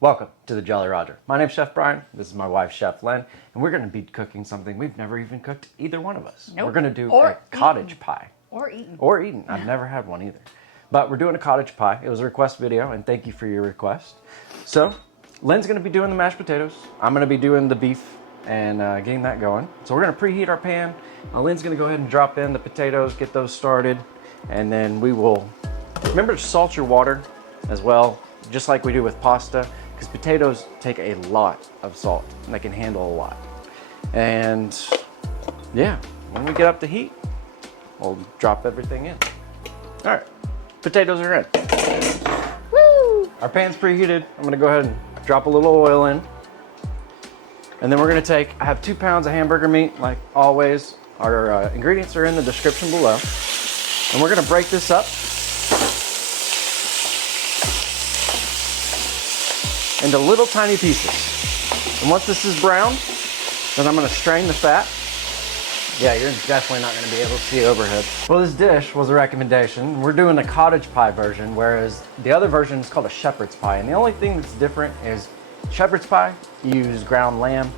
Welcome to the Jolly Roger. My name's Chef Brian. This is my wife, Chef Lynn, and we're going to be cooking something we've never even cooked, either one of us. Nope. We're going to do Or a cottage pie. Or eaten. Or eaten. I've never had one either. But we're doing a cottage pie. It was a request video, and thank you for your request. So, Lynn's going to be doing the mashed potatoes. I'm going to be doing the beef and getting that going. So we're going to preheat our pan. Lynn's going to go ahead and drop in the potatoes, get those started, and then we will... Remember to salt your water as well, just like we do with pasta. Because potatoes take a lot of salt and they can handle a lot. And yeah, when we get up to heat, we'll drop everything in. All right, potatoes are in. Woo! Our pan's preheated. I'm gonna go ahead and drop a little oil in. And then we're gonna take, I have 2 pounds of hamburger meat, like always. Our ingredients are in the description below. And we're gonna break this up into little tiny pieces. And once this is brown, then I'm gonna strain the fat. Yeah, you're definitely not gonna be able to see overhead. Well, this dish was a recommendation. We're doing the cottage pie version, whereas the other version is called a shepherd's pie. And the only thing that's different is shepherd's pie, you use ground lamb.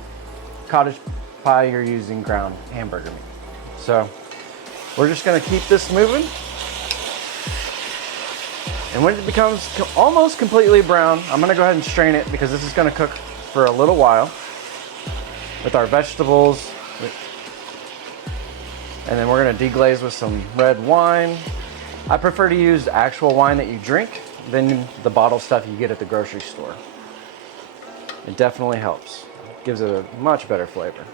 Cottage pie, you're using ground hamburger meat. So we're just gonna keep this moving. And when it becomes almost completely brown, I'm gonna go ahead and strain it because this is gonna cook for a little while with our vegetables. And then we're gonna deglaze with some red wine. I prefer to use actual wine that you drink than the bottle stuff you get at the grocery store. It definitely helps. It gives it a much better flavor.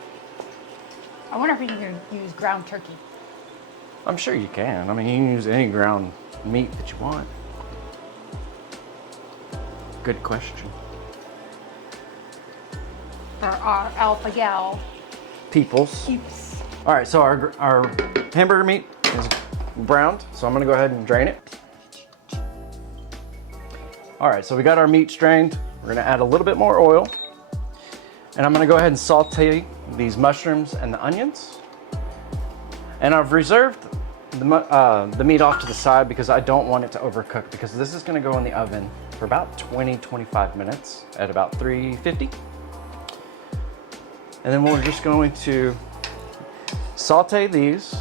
I wonder if you can use ground turkey. I'm sure you can. I mean, you can use any ground meat that you want. Good question. For our alpha gal Peoples. peeps. All right, so our hamburger meat is browned, so I'm gonna go ahead and drain it. All right, so we got our meat strained. We're gonna add a little bit more oil. And I'm gonna go ahead and saute these mushrooms and the onions. And I've reserved the meat off to the side because I don't want it to overcook, because this is gonna go in the oven for about 20-25 minutes at about 350. And then we're just going to saute these,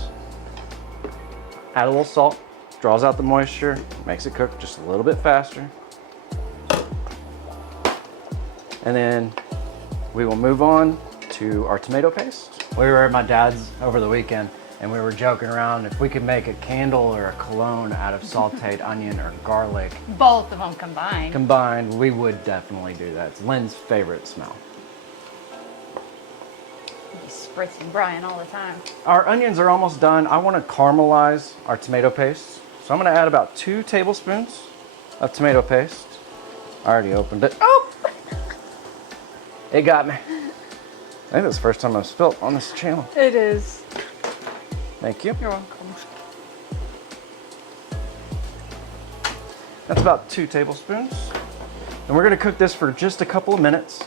add a little salt, draws out the moisture, makes it cook just a little bit faster. And then we will move on to our tomato paste. We were at my dad's over the weekend and we were joking around if we could make a candle or a cologne out of sauteed onion or garlic. Both of them combined. Combined, we would definitely do that. It's Lynn's favorite smell. He's spritzing Brian all the time. Our onions are almost done. I want to caramelize our tomato paste. So I'm going to add about 2 tablespoons of tomato paste. I already opened it. Oh! It got me. I think that's the first time I've spilt on this channel. It is. Thank you. You're welcome. That's about 2 tablespoons. And we're gonna cook this for just a couple of minutes.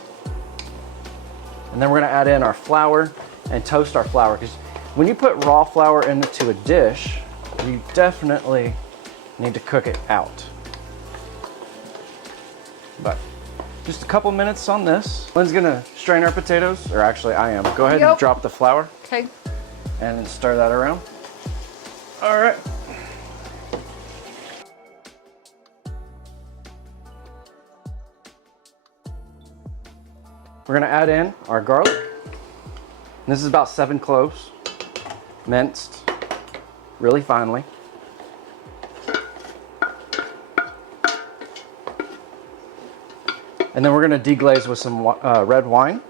And then we're gonna add in our flour and toast our flour. Because when you put raw flour into a dish, you definitely need to cook it out. But just a couple minutes on this. Lynn's gonna strain our potatoes, or actually I am. Go ahead and drop the flour. Okay. And then stir that around. All right. We're gonna add in our garlic. And this is about 7 cloves, minced really finely. And then we're gonna deglaze with some red wine.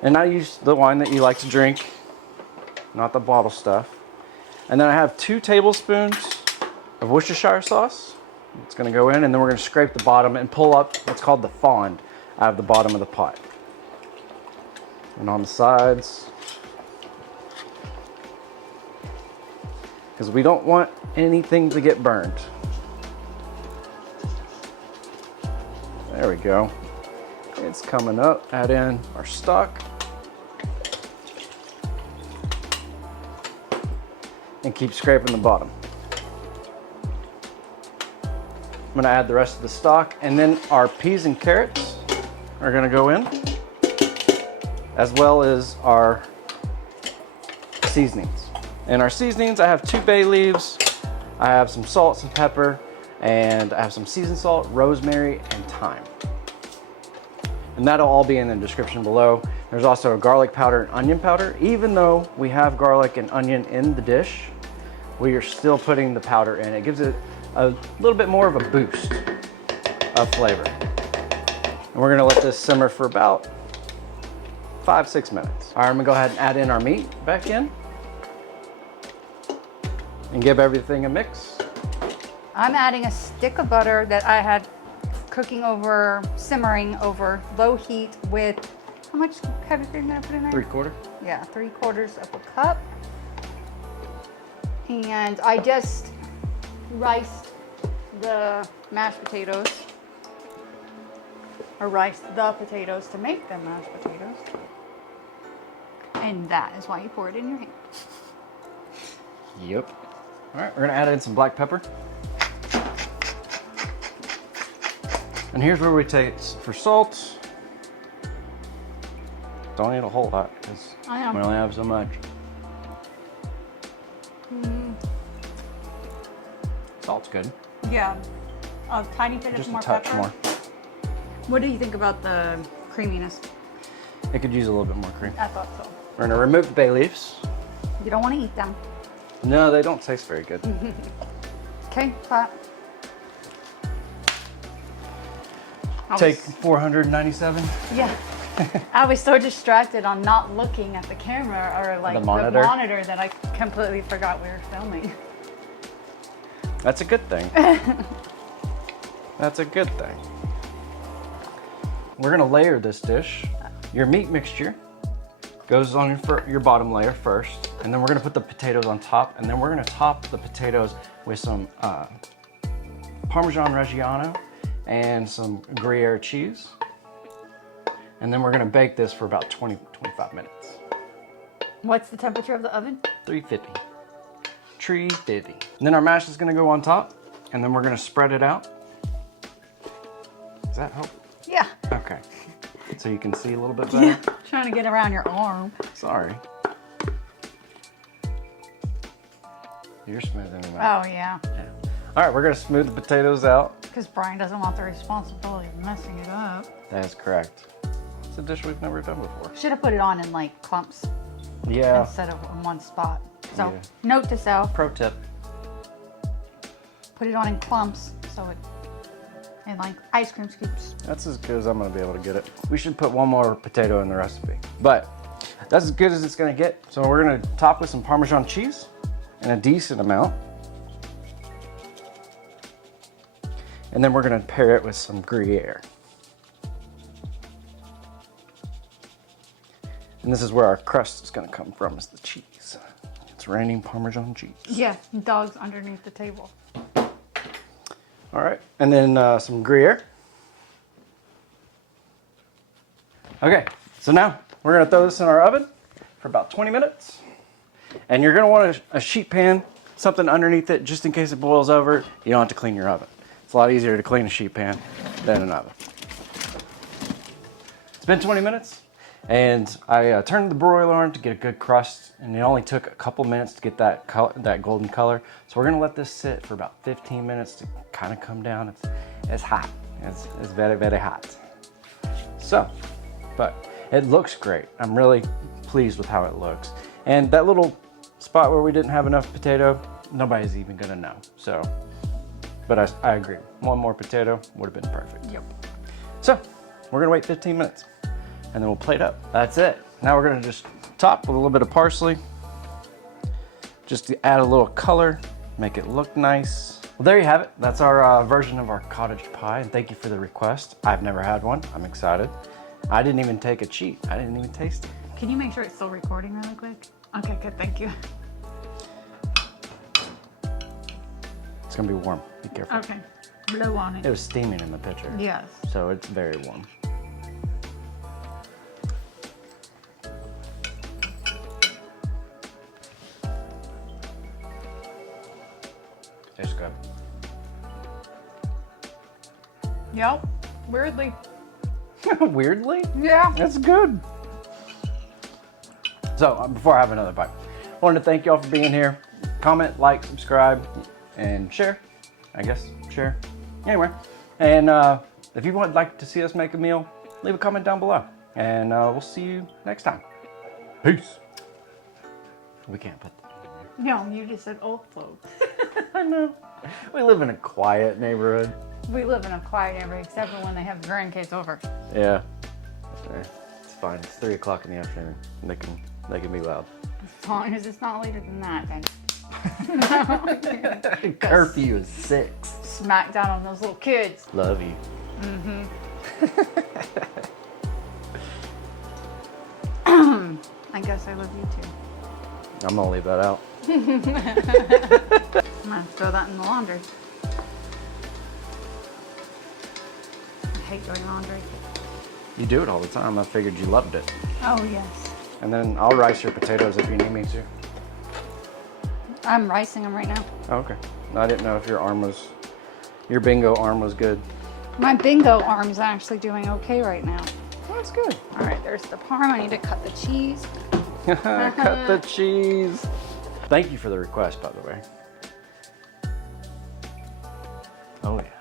And I use the wine that you like to drink, not the bottle stuff. And then I have 2 tablespoons of Worcestershire sauce. It's gonna go in, and then we're gonna scrape the bottom and pull up what's called the fond out of the bottom of the pot. And on the sides. Because we don't want anything to get burned. There we go. It's coming up. Add in our stock. And keep scraping the bottom. I'm gonna add the rest of the stock, and then our peas and carrots are gonna go in, as well as our seasonings. And our seasonings, I have 2 bay leaves, I have some salt, some pepper, and I have some seasoned salt, rosemary, and thyme. And that'll all be in the description below. There's also a garlic powder and onion powder. Even though we have garlic and onion in the dish, we are still putting the powder in. It gives it a little bit more of a boost of flavor. And we're gonna let this simmer for about 5-6 minutes. All right, I'm gonna go ahead and add in our meat back in and give everything a mix. I'm adding a stick of butter that I had cooking over, simmering over low heat with, how much heavy cream did I put in there? 3/4. Yeah, 3/4 of a cup. And I just riced the mashed potatoes, or riced the potatoes to make them mashed potatoes. And that is why you pour it in your hand. Yep. All right, we're gonna add in some black pepper. And here's where we taste for salt. Don't need a whole lot because I know. we only have so much. Salt's good. Yeah, a tiny bit Just of more a touch pepper. more. What do you think about the creaminess? It could use a little bit more cream. I thought so. We're gonna remove the bay leaves. You don't want to eat them. No, they don't taste very good. Okay, clap. Take 497. Yeah. I was so distracted on not looking at the camera or like The monitor? that I completely forgot we were filming. That's a good thing. That's a good thing. We're gonna layer this dish. Your meat mixture goes on your bottom layer first, and then we're gonna put the potatoes on top, and then we're gonna top the potatoes with some Parmesan Reggiano and some Gruyere cheese. And then we're gonna bake this for about 20-25 minutes. What's the temperature of the oven? 350. 350. And then our mash is gonna go on top, and then we're gonna spread it out. Does that help? Yeah. Okay. So you can see a little bit better? Yeah. Trying to get around your arm. Sorry. You're smoothing them Oh, out. yeah. Yeah. All right, we're gonna smooth the potatoes out. Because Brian doesn't want the responsibility of messing it up. That is correct. It's a dish we've never done before. Should have put it on in like clumps Yeah. instead of in one spot. So, Yeah. note to self, Pro tip. put it on in clumps so it, and like ice cream scoops. That's as good as I'm gonna be able to get it. We should put one more potato in the recipe, but that's as good as it's gonna get. So we're gonna top with some Parmesan cheese in a decent amount. And then we're gonna pair it with some Gruyere. And this is where our crust is gonna come from, is the cheese. It's raining Parmesan cheese. Yeah, dogs underneath the table. All right, and then some Gruyere. Okay, so now we're gonna throw this in our oven for about 20 minutes. And you're gonna want a sheet pan, something underneath it, just in case it boils over. You don't have to clean your oven. It's a lot easier to clean a sheet pan than an oven. It's been 20 minutes, and I turned the broiler on to get a good crust, and it only took a couple minutes to get that golden color. So we're gonna let this sit for about 15 minutes to kind of come down. It's hot. It's very, very hot. So, but it looks great. I'm really pleased with how it looks. And that little spot where we didn't have enough potato, nobody's even gonna know. So, but I agree. One more potato would have been perfect. Yep. So, we're gonna wait 15 minutes and then we'll plate up. That's it. Now we're gonna just top with a little bit of parsley, just to add a little color, make it look nice. Well, there you have it. That's our version of our cottage pie, and thank you for the request. I've never had one. I'm excited. I didn't even take a cheat. I didn't even taste it. Can you make sure it's still recording really quick? Okay, good, thank you. It's gonna be warm. Be careful. Okay, blow on It it. was steaming in the picture. Yes. So it's very warm. Tastes good. Yep. Weirdly. Weirdly? Yeah. That's good. So, before I have another bite, I wanted to thank y'all for being here. Comment, like, subscribe, and share. I guess, share. Anyway, and if you would like to see us make a meal, leave a comment down below. And we'll see you next time. Peace. We can't put that in there. No, you just said old folks. I know. We live in a quiet neighborhood. We live in a quiet neighborhood except for when they have grandkids over. Yeah. It's fine. It's 3 o'clock in the afternoon. They can be loud. As long as it's not later than that, then. Curfew is 6. Smack down on those little kids. Love you. I guess I love you too. I'm gonna leave that out. I'm gonna throw that in the laundry. I hate doing laundry. You do it all the time. I figured you loved it. Oh yes. And then I'll rice your potatoes if you need me to. I'm ricing them right now. Oh, okay. I didn't know if your bingo arm was good. My bingo arm's actually doing okay right now. Oh, that's good. All right, there's the parm. I need to cut the cheese. Cut the cheese. Thank you for the request, by the way. Oh yeah.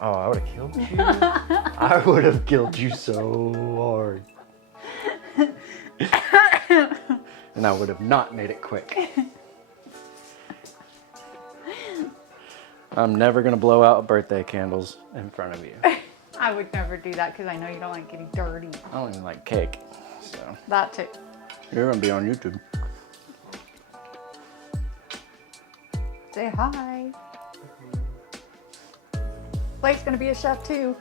Oh, I would have killed you. I would have killed you so hard. And I would have not made it quick. I'm never gonna blow out birthday candles in front of you. I would never do that because I know you don't like getting dirty. I don't even like cake, so That too. you're gonna be on YouTube. Say hi. Blake's gonna be a chef too.